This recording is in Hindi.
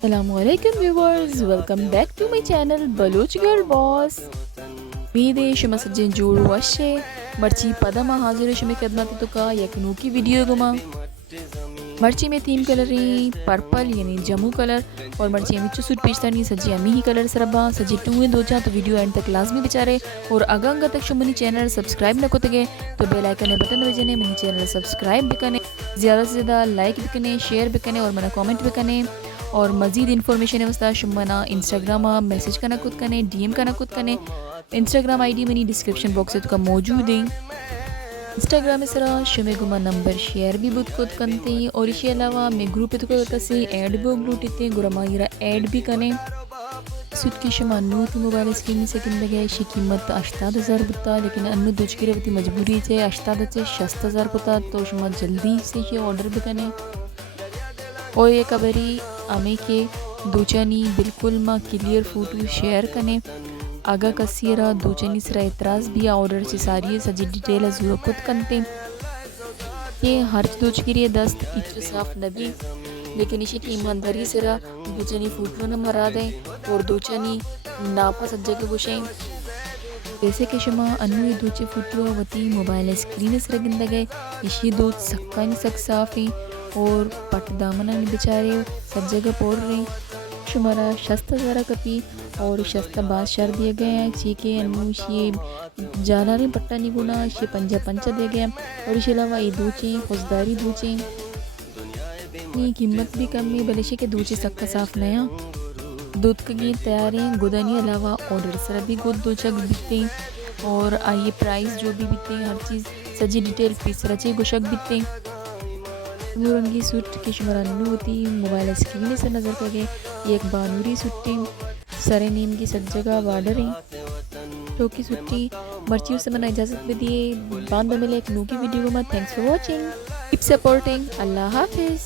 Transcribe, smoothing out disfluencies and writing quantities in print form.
Assalamualaikum viewers, welcome back to my channel Baloch Girl Boss. Mide shuma sajjen jodu washe marchi padama hazir shumi khidmat tuka yaknuki video guma मर्ची में तीन कलर पर्पल यानी जम्मू कलर और मर्ची अमी सूट पीछतानी सजी अमी ही कलर सरबा सजी टू दो चा तो वीडियो एंड तक लाजमी बेचारे और अगंग तक शुमनी चैनल सब्सक्राइब न कोतगे तो बेल आइकन बटन वजने मनी चैनल सब्सक्राइब भी कने ज़्यादा से ज़्यादा लाइक भी कने शेयर भी कने और मना कमेंट भी कने और मज़ीद इन्फॉर्मेशन वस्ता शुमना इंस्टाग्राम मैसेज करना खुद कने डीएम करना खुद कने Instagram ID money description box तो का मौजूद है। इंस्टाग्राम सरा शुमे गुमा नंबर शेयर भी बुत खुद कंते और इसके अलावा मैं ग्रुप तो कसी ऐड भी ग्लूटिते गुरमा गिरा ऐड भी कने सुट की शुमा नू थी मोबाइल स्क्रीन से किन लगे इसी कीमत 8000 बुता लेकिन अन्नु दुचकिरे वती मजबूरी से 8000 बुता तो शुमा जल्दी से ये ऑर्डर भी कने और ये कबरी आमे के दूचनी बिल्कुल माँ क्लियर फोटो शेयर कने आगा कसीरा दूचनी सरा एतराज़ भी ऑर्डर से सारी सजी डिटेल जरूर खुद कंते ये हर दूच के लिए दस्त इच साफ नबी लेकिन इसी की ईमानदारी सरा दूचनी फोटो न मरा दे और दूचनी नापा सज्जा के बुशे जैसे कि शुमा अन्नु दूचे फोटो वती मोबाइल स्क्रीन सरा गिंदा गए इसी दूध सक्का नहीं सक साफ है और पट दामना बेचारे सब जगह पोड़ रही शुमारा शस्ता ज़रा कपी और शस्ता बाद शर दिए गए हैं चीके अनुश ये जाना नहीं पट्टा नहीं गुना ये पंचा दिए गए और इसके अलावा ये दूचे फौजदारी दूचे ये कीमत भी कम है भले के दूचे सक्का साफ नया दूध का गीत तैयार है गुदानी अलावा ऑर्डर सरा भी गुद दो चक बिकते और आइए प्राइस जो भी बिकते हर चीज़ सजी डिटेल फीस रचे गुशक बिकते रंगी सूट की शुमरानू होती मोबाइल स्क्रीन से नज़र कर गए ये एक बानूरी सुट्टी सरे नीम की सब जगह बार्डर है टोकी सुट्टी मर्चियों से मना इजाज़त भी दिए बांध मिले एक नू की वीडियो में thanks for watching keep supporting अल्लाह हाफिज़।